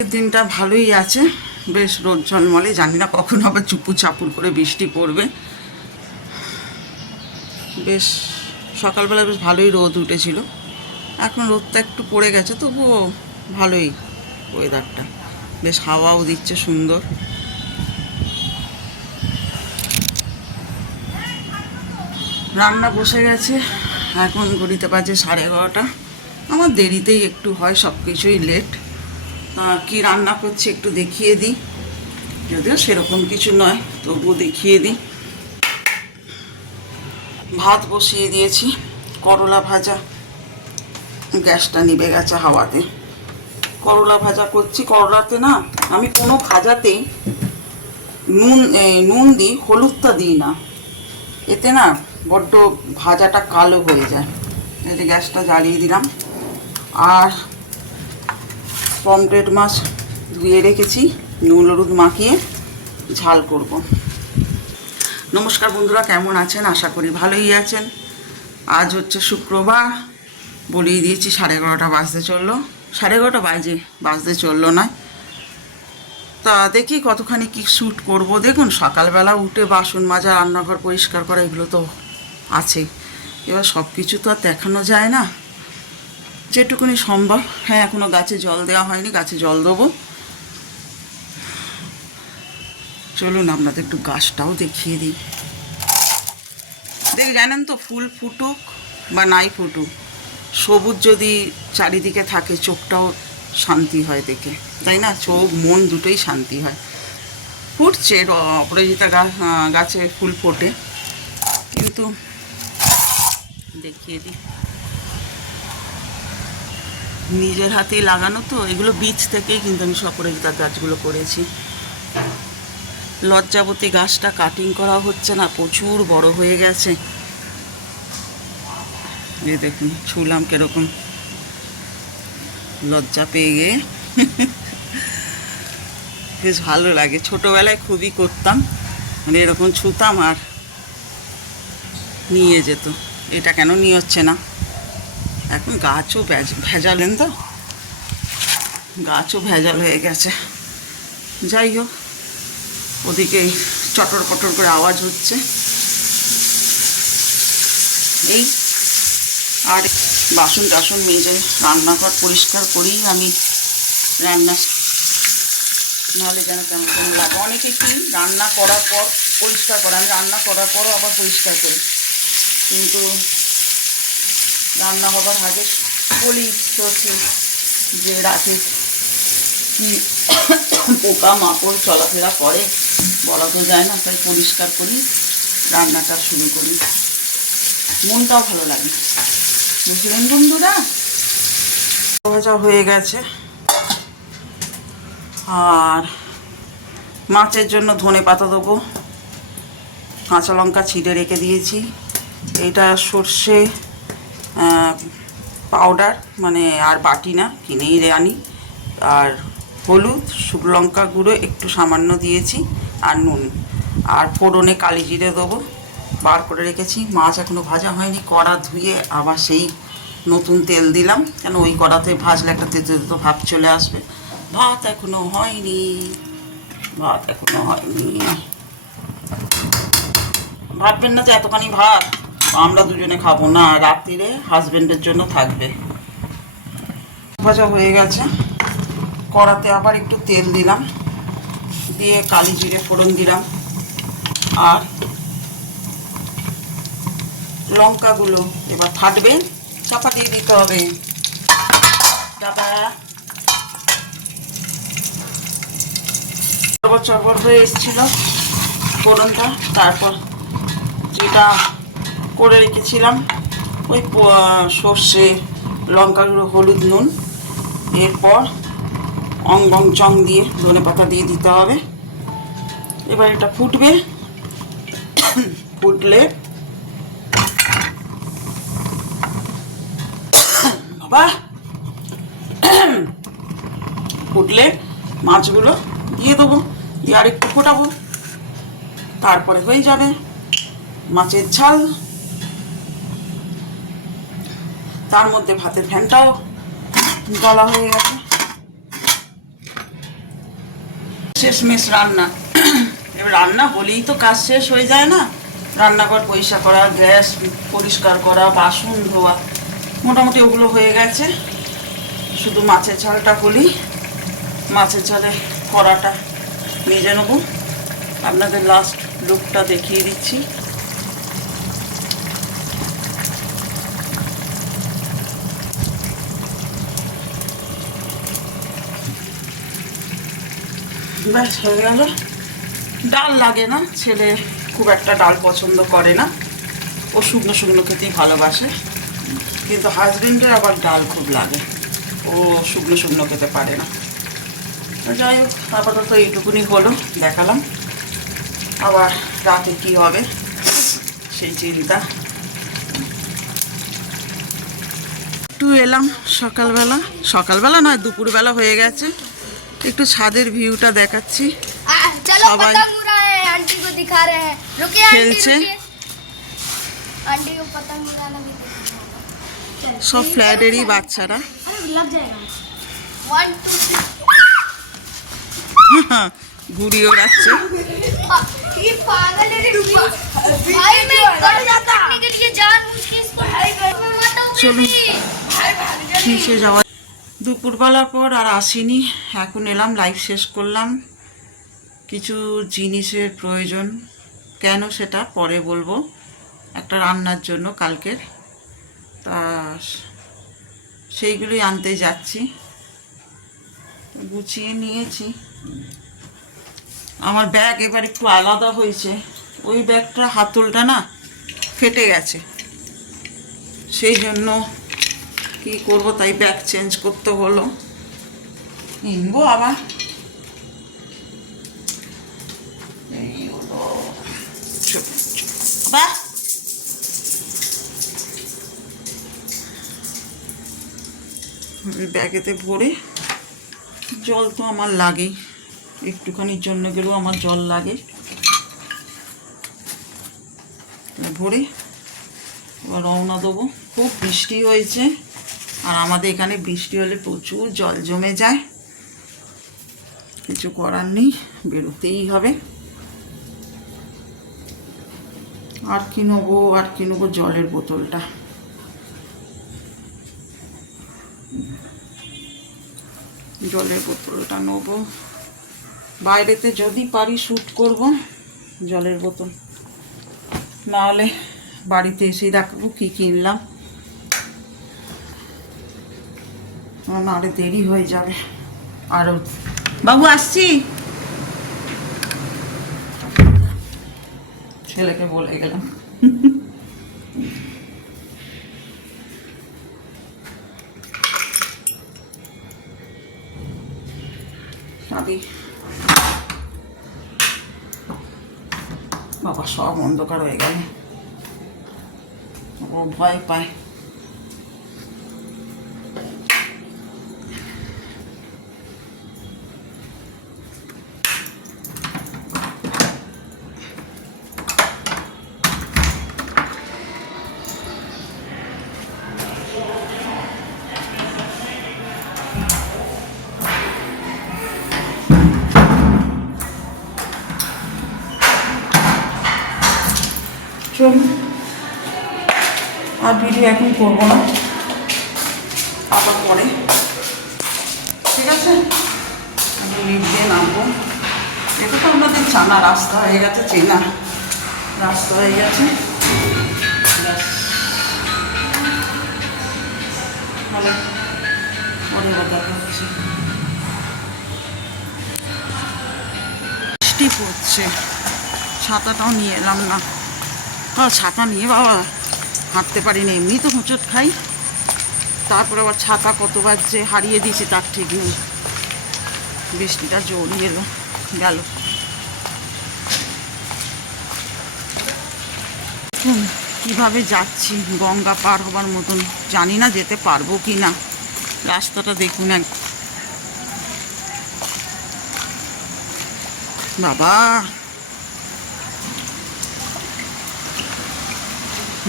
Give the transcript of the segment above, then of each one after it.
দিনটা ভালোই আছে। বেশ রোদ ঝলমলে, জানি না কখন আবার চুপু চাপুর করে বৃষ্টি পড়বে। বেশ, সকালবেলা বেশ ভালোই রোদ উঠেছিল। এখন রোদটা একটু পড়ে গেছে, তবুও ভালোই ওয়েদারটা বেশ হাওয়াও দিচ্ছে সুন্দর। রান্না বসে গেছে, এখন ঘড়িতে বাজে সাড়ে এগারোটা। আমার দেরিতেই একটু হয় সব কিছুই লেট কি রান্না করছি একটু দেখিয়ে দিই। যদিও সেরকম কিছু নয়, তবুও দেখিয়ে দিই। ভাত বসিয়ে দিয়েছি, করলা ভাজা। গ্যাসটা নিভে গেছে হাওয়াতে। করলা ভাজা করছি, করলাতে না আমি কোনো ভাজাতেই নুন নুন দিই, হলুদটা দিই না। এতে না বড্ড ভাজাটা কালো হয়ে যায়। যে গ্যাসটা জ্বালিয়ে দিলাম। আর পমফ্রেট মাছ ধুয়ে রেখেছি, নুন, হলুদ মাখিয়ে ঝাল করব। নমস্কার বন্ধুরা, কেমন আছেন? আশা করি ভালোই আছেন। আজ হচ্ছে শুক্রবার বলিয়ে দিয়েছি সাড়ে এগারোটা বাজতে চলল। সাড়ে এগারোটা বাজে, বাজতে চলল না তা দেখি কতখানি কি শ্যুট করব। দেখুন, সকালবেলা উঠে বাসন মাজা, রান্নাঘর পরিষ্কার করা, এগুলো তো আছে এবার সব কিছু তো আর দেখানো যায় না। যেটুকুনি সম্ভব। হ্যাঁ এখনও গাছে জল দেওয়া হয়নি, গাছে জল দেবো। চলুন, আপনাদের একটু গাছটাও দেখিয়ে দিই। দেখ জানেন তো, ফুল ফুটুক বা নাই ফুটুক, সবুজ যদি চারিদিকে থাকে, চোখটাও শান্তি হয় দেখে। তাই না? চোখ, মন দুটোই শান্তি হয়। ফুটছে অপরাজিতা গাছে ফুল ফোটে। কিন্তু দেখিয়ে দিই। নিজের হাতেই লাগানো তো, এগুলো বীজ থেকেই কিন্তু আমি সপরাজিতার গাছগুলো করেছি। লজ্জাবতী গাছটা কাটিং করা হচ্ছে না, প্রচুর বড় হয়ে গেছে। এই দেখুন, ছুলাম কীরকম। লজ্জা পেয়ে গিয়ে। বেশ ভালো লাগে। ছোটোবেলায় খুবই করতাম মানে এরকম ছুতাম আর নিয়ে যেত। এটা কেন নিয়ে হচ্ছে না? এখন গাছও ভেজ- ভেজালেন তো। গাছও ভেজাল হয়ে গেছে। যাই হোক, ওদিকে চটর পটর করে আওয়াজ হচ্ছে। এই, আর বাসন টাসন মেজে রান্নাঘর পরিষ্কার করেই আমি রান্না নাহলে যেন কেমন কেমন লাগে। অনেকে কি রান্না করার পর পরিষ্কার করে, আমি রান্না করার পরও আবার পরিষ্কার করি। কিন্তু রান্না হবার আগে বলি তো যে রাতে কি পোকা মাকড় চলাফেরা করে বলা তো যায় না, তাই পরিষ্কার করি, রান্নাটা শুরু করি। মনটাও ভালো লাগে। বুঝলেন বন্ধুরা? ভাজা হয়ে গেছে। আর মাছের জন্য ধনে পাতা দেবো। কাঁচা লঙ্কা ছিঁড়ে রেখে দিয়েছি। এটা সর্ষে পাউডার মানে আর বাটি না, কিনেই আনি। আর হলুদ, শুকনো লঙ্কা গুঁড়ো একটু সামান্য দিয়েছি, আর নুন। আর ফোড়নে কালি জিরে দেবো, বার করে রেখেছি। মাছ এখনও ভাজা হয়নি, কড়া ধুয়ে আবার সেই নতুন তেল দিলাম। কেন ওই কড়াতে ভাজলে একটা তেতো তেতো ভাব চলে আসবে। ভাত এখনও হয়নি, ভাত এখনও হয়নি। ভাববেন না যে এতখানি ভাত। আমরা দুজনে খাব না, রাত্রিরে হাজবেন্ডের জন্য থাকবে। ভাজা হয়ে গেছে। কড়াতে আবার একটু তেল দিলাম। দিয়ে কালি জিরে ফোড়ন দিলাম। আর লঙ্কাগুলো এবার ফাটবে। চাপা দিয়ে দিতে হবে। চাপা চবর চবর হয়ে এসেছিল ফোড়নটা। তারপর যেটা করে রেখেছিলাম। ওই সর্ষে, লঙ্কা গুঁড়ো, হলুদ, নুন। এরপর অং বং চং দিয়ে ধনে পাতা দিয়ে দিতে হবে। এবার এটা ফুটবে। ফুটলে বাবা! ফুটলে মাছগুলো দিয়ে দেবো, দিয়ে আরেকটু ফোটাবো। তারপরে হয়ে যাবে মাছের ঝাল। তার মধ্যে ভাতের ফ্যানটাও গলা হয়ে গেছে। শেষমেশ রান্না। এবার রান্না হলেই তো কাজ শেষ হয়ে যায় না। রান্নাঘর পরিষ্কার করা, গ্যাস পরিষ্কার করা, বাসন ধোয়া, মোটামুটি ওগুলো হয়ে গেছে। শুধু মাছের ঝালটা হলেই মাছের ঝালে কড়াটা মেজে নেব। আপনাদের লাস্ট লুকটা দেখিয়ে দিচ্ছি। ব্যাস হয়ে গেল। ডাল লাগে না, ছেলে খুব একটা ডাল পছন্দ করে না। ও শুকনো শুকনো খেতেই ভালোবাসে। কিন্তু হাজবেন্ডের আবার ডাল খুব লাগে। ও শুকনো শুকনো খেতে পারে না। যাই হোক, আপাতত এইটুকুনি হলো, দেখালাম। আবার রাতে কি হবে, সেই চিন্তা। একটু এলাম সকালবেলা। সকালবেলা নয়, দুপুরবেলা হয়ে গেছে। একটু ছাদের ভিউটা দেখাচ্ছি। সবাই খেলছে। সব ফ্ল্যাটেরই বাচ্চারা। ঘুরি ওড়াচ্ছে চলুন। নিচে যাওয়া দুপুরবেলার পর আর আসিনি। এখন এলাম লাইভ শেষ করলাম। কিছু জিনিসের প্রয়োজন। কেন সেটা পরে বলব। একটা রান্নার জন্য কালকের। তা সেইগুলোই আনতে যাচ্ছি। গুছিয়ে নিয়েছি। আমার ব্যাগ এবার একটু আলাদা হয়েছে। ওই ব্যাগটা হাতলটা না ফেটে গেছে। সেই জন্য কি করব তাই ব্যাগ চেঞ্জ করতে হলো। কিনবো আবার! ব্যাগেতে ভরে জল তো আমার লাগেই। একটুখানির জন্য গেলেও আমার জল লাগে। ভরে এবার রওনা দেবো। খুব বৃষ্টি হয়েছে। আর আমাদের এখানে বৃষ্টি হলে প্রচুর জল জমে যায়। কিছু করার নেই, বেরোতেই হবে। আর কি নেব, আর কি নেব জলের বোতলটা। জলের বোতলটা নেব। বাইরেতে যদি পারি শ্যুট করব জলের বোতল। নাহলে বাড়িতে এসেই রাখব কী কিনলাম। নাহলে দেরি হয়ে যাবে। আরও বাবু আসছি। ছেলেকে বলে গেলাম। বাবা সব অন্ধকার হয়ে গেল। ভয় পায়। ভিডিও এখন করব না। আবার পরে। ঠিক আছে? আমি লিফট দিয়ে নামবো। এটা তো আমাদের জানা রাস্তা হয়ে গেছে, চেনা রাস্তা হয়ে গেছে। ভালো পরে দেখা হচ্ছে। পড়ছে। ছাতাটাও নিয়ে এলাম না। ছাতা নিয়ে বাবা। হাঁটতে পারিনি, এমনি তো হোঁচট খাই। তারপরে আবার ছাতা কতবার যে হারিয়ে দিয়েছি তার ঠিক নেই। বৃষ্টিটা জোরই এলো গেল কীভাবে যাচ্ছি, গঙ্গা পার হবার মতন, জানি না যেতে পারব কি না। রাস্তাটা দেখুন এক বাবা!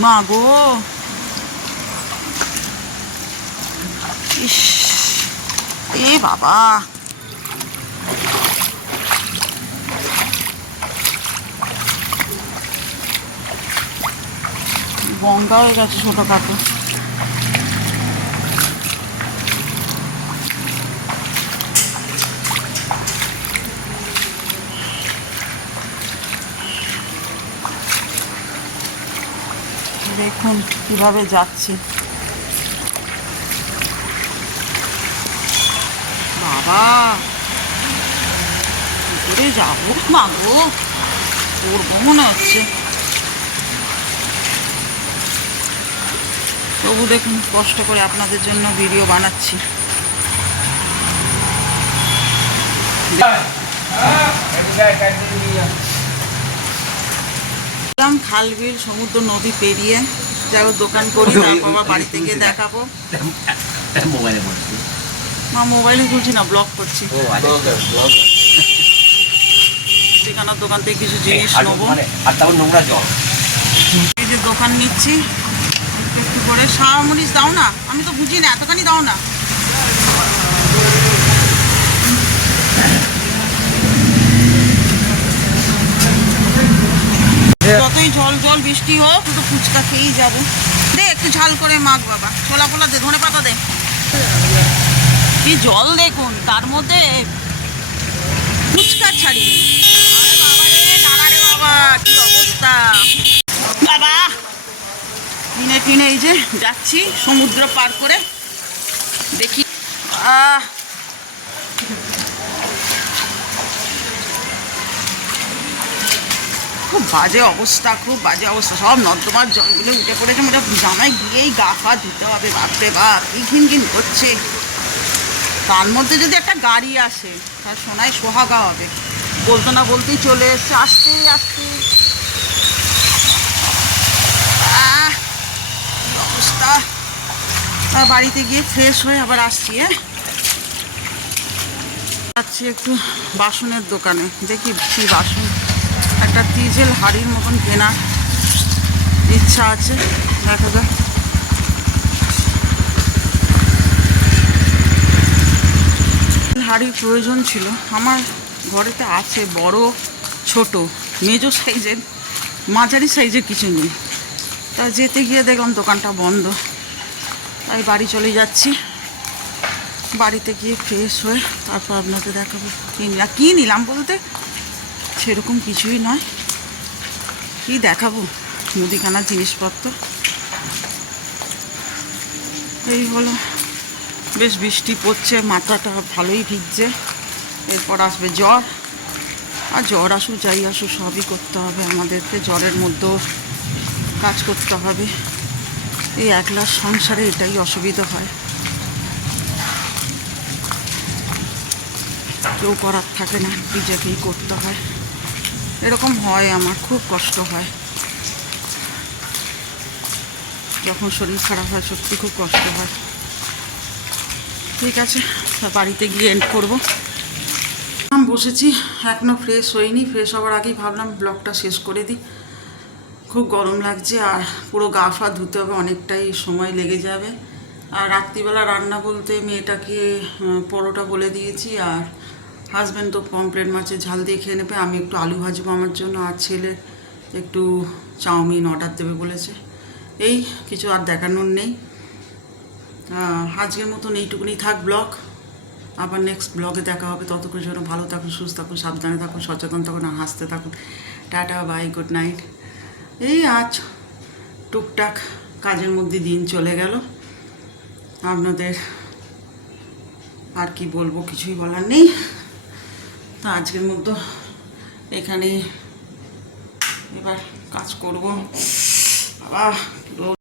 মা গো ইস এ বাবা। গঙ্গাও গেছে ছোটোখাটো। দেখুন কীভাবে যাচ্ছে বাবা করে যাব মা গো করব মনে হচ্ছে তবু দেখুন কষ্ট করে আপনাদের জন্য ভিডিও বানাচ্ছি গেলাম খাল বিল সমুদ্র নদী পেরিয়ে যাই হোক দোকান করি আবার বাড়িতে গিয়ে দেখাবো। মোবাইলে বলছি। মা মোবাইলে খুলছি না ব্লক করছি। ও আচ্ছা। ঠিকানার দোকান থেকে কিছু জিনিস নেব। মানে নোংরা জল। এই যে দোকান নিচ্ছি একটু করে। শাহমরিচ দাও না আমি তো বুঝি না এতখানি দাও না যতই জল জল বৃষ্টি হোক তো ফুচকা খেয়েই যাব। দে, একটু ঝাল করে মাখ বাবা। ছোলা ফোলা দে, ধনে পাতা দে। কি জল দেখুন, তার মধ্যে ফুচকা অবস্থা? বাবা কিনে কিনে এই যে যাচ্ছি সমুদ্র পার করে, দেখি। আহ খুব বাজে অবস্থা, খুব বাজে অবস্থা। সব নর্দমার জলগুলো উঠে পড়েছে। মোটা জামায় গিয়েই গা ফা ধুতে হবে। বাপরে বাপ, কি ঘিন ঘিন করছে। তার মধ্যে যদি একটা গাড়ি আসে, তার সোনায় সোহাগা হবে। বলতো না, বলতেই চলে এসছে। আসতে আসতে। অবস্থা। বাড়িতে গিয়ে ফ্রেশ হয়ে আবার আসছি হ্যাঁ? যাচ্ছি একটু বাসনের দোকানে। দেখি বাসন একটা তিজেল হাড়ির মতন কেনা ইচ্ছা আছে। দেখা যাক। হাড়ির প্রয়োজন ছিল। আমার ঘরেতে আছে বড়, ছোট, মেজো সাইজের, মাঝারি সাইজের কিছু নেই তা যেতে গিয়ে দেখলাম দোকানটা বন্ধ। তাই বাড়ি চলে যাচ্ছি। বাড়িতে গিয়ে ফ্রেশ হয়ে তারপর আপনাদের দেখাবো। কী নিলাম কী নিলাম বলতে? সেরকম কিছুই নয়। কি দেখাবো? মুদিখানার জিনিসপত্র। এই হলো, বেশ বৃষ্টি পড়ছে, মাথাটা ভালোই ভিজছে। এরপর আসবে জ্বর। আর জ্বর আসুক, যাই আসুক, সবই করতে হবে আমাদেরকে। জ্বরের মধ্যেও কাজ করতে হবে। এই একলা সংসারে এটাই অসুবিধা হয়। কেউ করার থাকে না, নিজেকেই করতে হয়। এরকম হয় আমার, খুব কষ্ট হয়। যখন শরীর খারাপ হয়, সত্যি খুব কষ্ট হয়। ঠিক আছে, বাড়িতে গিয়ে এন্ড করব। আমি বসেছি এখনও ফ্রেশ হইনি ফ্রেশ হওয়ার আগেই ভাবলাম ব্লগটা শেষ করে দিই। খুব গরম লাগছে আর পুরো গা ফা ধুতে হবে, অনেকটাই সময় লেগে যাবে। আর রাত্রিবেলা রান্না বলতে মেয়েটাকে পরোটা বলে দিয়েছি আর হাজব্যান্ড তো পমপ্লেট মাছের ঝাল দিয়ে খেয়ে নেবে, আমি একটু আলু ভাজবো আমার জন্য, আর ছেলে একটু চাউমিন অর্ডার দেবে বলেছে। এই কিছু আর দেখানোর নেই। আজকের মতন এইটুকুনি থাক ব্লগ আবার নেক্সট ব্লগে দেখা হবে। ততক্ষণ জন্য ভালো থাকুন, সুস্থ থাকুন, সাবধানে থাকুন, সচেতন থাকুন, আর হাসতে থাকুন। টাটা বাই গুড নাইট এই আজ টুকটাক কাজের মধ্যে দিন চলে গেল। আপনাদের আর কি বলব, কিছুই বলার নেই। আজকের মতো এখানে এবার কাজ করব। বাবা।